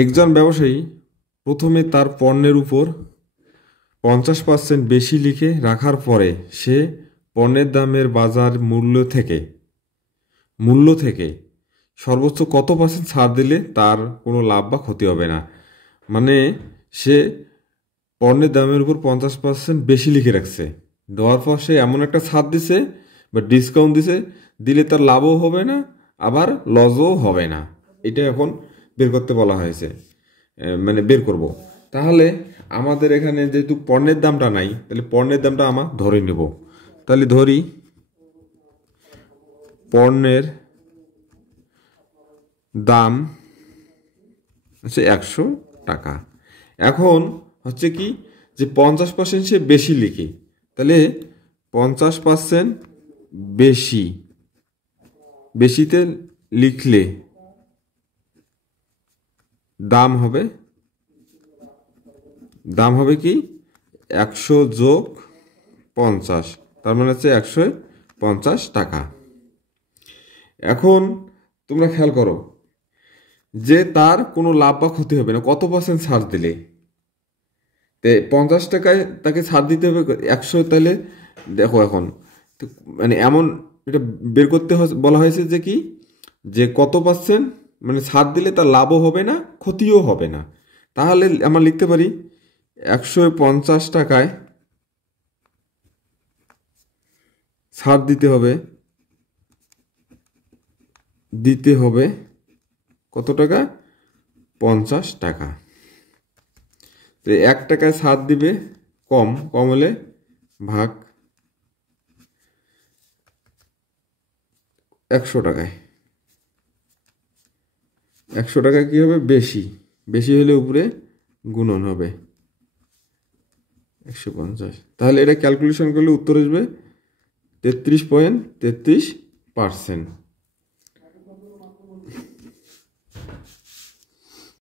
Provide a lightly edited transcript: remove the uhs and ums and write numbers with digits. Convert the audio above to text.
একজন ব্যবসায়ী প্রথমে তার পণ্যের উপর 50% বেশি লিখে রাখার পরে সে পণ্যের দামের বাজার মূল্য থেকে সর্বোচ্চ কত পার্সেন্ট ছাড় দিলে তার কোনো লাভ বা ক্ষতি হবে না। মানে সে পণ্যের দামের উপর 50% বেশি লিখে রাখছে, দেওয়ার পর সে এমন একটা ছাড় দিছে বা ডিসকাউন্ট দিলে তার লাভও হবে না, আবার লসও হবে না। এটা এখন বের করতে বলা হয়েছে, মানে বের করব। তাহলে আমাদের এখানে যেহেতু পণ্যের দামটা নাই, তাহলে পণ্যের দামটা আমরা ধরে নেব। তাহলে ধরি পণ্যের দাম হচ্ছে 100 টাকা। এখন হচ্ছে কি যে 50% সে বেশি লিখে, তাহলে 50% বেশিতে লিখলে দাম হবে কি 100 যোগ 50, তার মানে হচ্ছে 150 টাকা। এখন তোমরা খেয়াল করো যে তার কোনো লাভ বা ক্ষতি হবে না কত পার্সেন্ট ছাড় দিলে। 50 টাকায় তাকে ছাড় দিতে হবে 100, তাহলে দেখো এখন মানে এমন এটা বের করতে বলা হয়েছে যে কি যে কত পার্সেন্ট মানে ছাড় দিলে তার লাভও হবে না ক্ষতিও হবে না। তাহলে আমরা লিখতে পারি 150 টাকায় ছাড় দিতে হবে কত টাকা? 50 টাকা। তো 1 টাকায় ছাড় দিবে কম হলে ভাগ 100 টাকায়। 100 টাকা কি হবে? বেশি হলে উপরে গুণন হবে 150। তাহলে এটা ক্যালকুলেশন করলে উত্তর আসবে 33.33%।